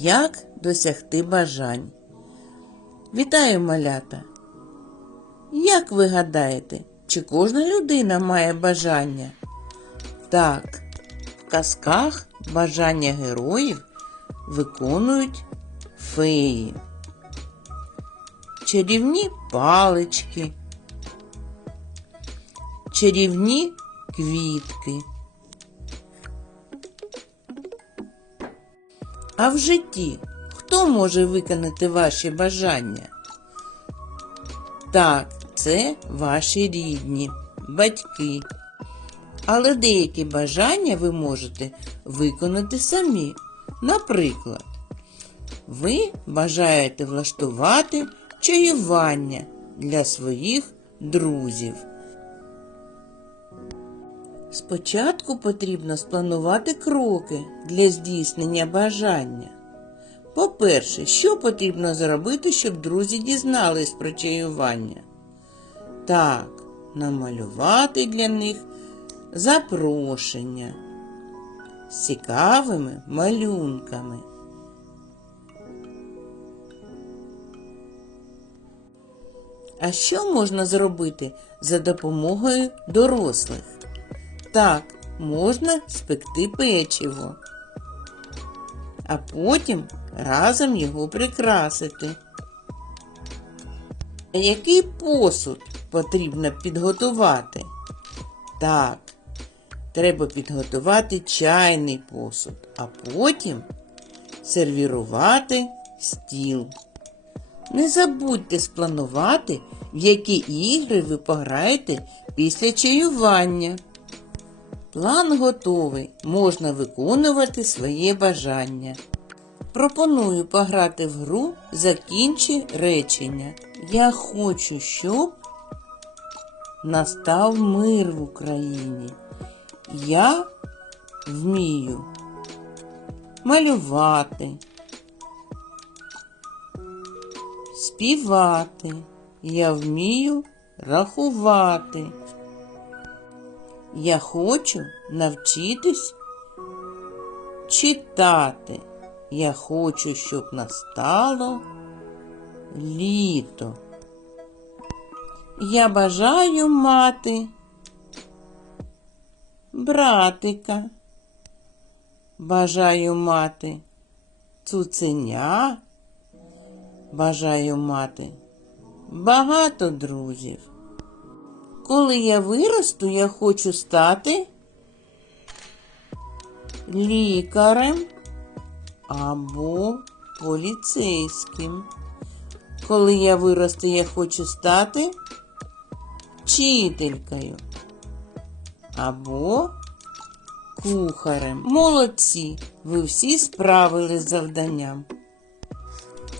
Як досягти бажань? Вітаю, малята! Як ви гадаєте, чи кожна людина має бажання? Так, в казках бажання героїв виконують феї. Чарівні палички, чарівні квітки. А в житті хто може виконати ваші бажання? Так, це ваші рідні, батьки. Але деякі бажання ви можете виконати самі. Наприклад, ви бажаєте влаштувати чаювання для своїх друзів. Спочатку потрібно спланувати кроки для здійснення бажання. По-перше, що потрібно зробити, щоб друзі дізнались про чаювання? Так, намалювати для них запрошення з цікавими малюнками. А що можна зробити за допомогою дорослих? Так, можна спекти печиво, а потім разом його прикрасити. Який посуд потрібно підготувати? Так, треба підготувати чайний посуд, а потім сервірувати стіл. Не забудьте спланувати, в які ігри ви пограєте після чаювання. План готовий, можна виконувати своє бажання. Пропоную пограти в гру Закінчи речення. Я хочу, щоб настав мир в Україні. Я вмію малювати, співати. Я вмію рахувати. Я хочу навчитись читати. Я хочу, щоб настало літо. Я бажаю мати братика. Бажаю мати цуценя. Бажаю мати багато друзів. Коли я виросту, я хочу стати лікарем або поліцейським. Коли я виросту, я хочу стати вчителькою або кухарем. Молодці, ви всі справились з завданням.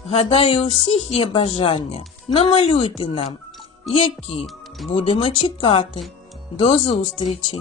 Гадаю, у всіх є бажання. Намалюйте нам, які будемо чекати. До зустрічі!